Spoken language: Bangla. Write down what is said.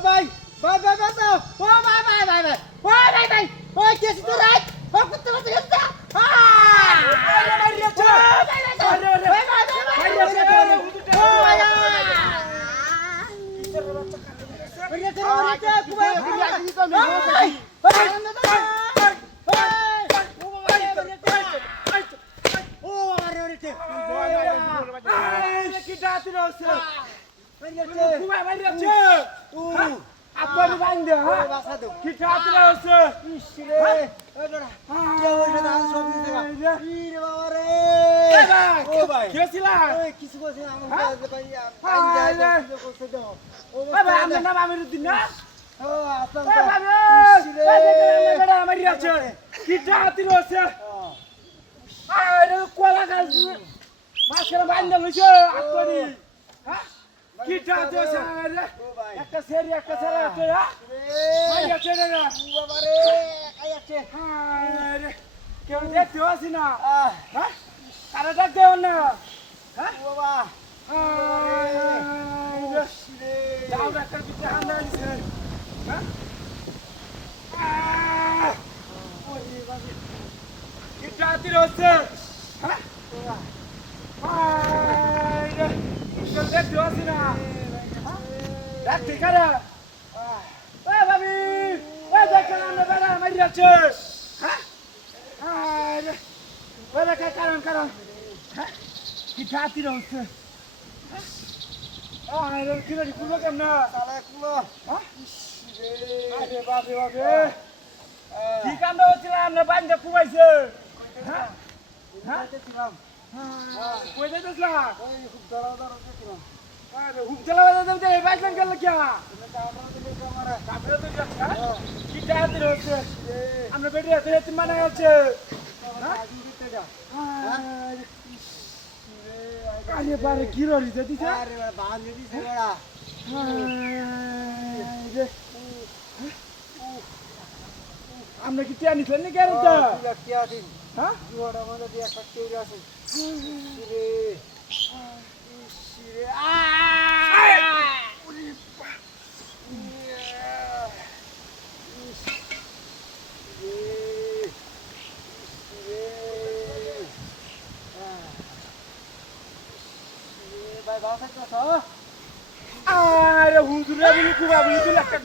ভাই ভাই ভাই বাঁচাও ও ভাই ভাই ভাই ভাই ও ভাই ভাই ও কেসি তো রাইট ও কুত্তে বাঁচা গেছে আরে মারিয়াছে ভাই ভাই ভাই ভাই মারিয়াছে ও ভাই মারিয়াছে মারিয়াছে কুবাই কুবাই তো আমি ও আরে মারিয়াছে কি ডাতি রছে মারিয়াছে কুবাই মারিয়াছে আপনি বান্দে হ্যাঁ বাসা দাও কি ডাতি রছে ইসরে ওই বড়া কে ওইটা দাও সব দিতে গা ই রে বাবা রে এ ভাই ও ভাই কি ছিলা ওই কিছু কইছ না আমার ভাই পানি যায় কিছু কইছ দাও ও ভাই আমার নাম আমিরউদ্দিন না ও আপনার ইসরে বড়া মারিয়াছে কি ডাতি রছে আরে কোলা গাছ মাছের বান্দা লইছে আপনি হ্যাঁ কি ডাতি রছে রে একটা সেরি একটা ছাড়া আছে হ্যাঁ মারিয়াছে রে বাবা রে আইছে আরে কেউ দেখতে আসি না হ্যাঁ কারা দেখতে না হ্যাঁ বাবা রে যাও একটা পিছে হান্ডা দিছে হ্যাঁ ওরে বাবা কি ডাতি রছে হ্যাঁ আরে কেউ দেখতে আসি না দেখতে কারা এ ভাবি এ দেখেন আমরা বেড়া মারিয়াছে হ্যাঁ আরে বেড়া কে কারণ হ্যাঁ কি ডাতি রছে আরে কি রে কুলো কেমন সালা কুলো হ্যাঁ আরে বাবা বাবা কি কাণ্ড হচ্ছিল আমরা বান্দা কুবাইছে হ্যাঁ হ্যাঁ দেখছিলাম হ্যাঁ কই যাইতেছলা ওই খুব দরাদর দেখছিলাম আরে হুক চালাতে দেব এই বাইকন গেল কি আমরা দিলে ক্যামেরা কাপড়ে তো যাচ্ছে কি ডাতি রছে আমরা বেরিয়ে তো এত মানে আছে হ্যাঁ আরে বারে কি ররি দিছে আরে বাঁধে দিছে বড়া আমরা কি টিয়া নিছেন না গ্যারেন্টি টিয়া দিন হ্যাঁ জোড়া মানে দিয়ে একটা টিয়া আছে রে রে আরে হুজুরে বলি কুবা বলি তুই একটা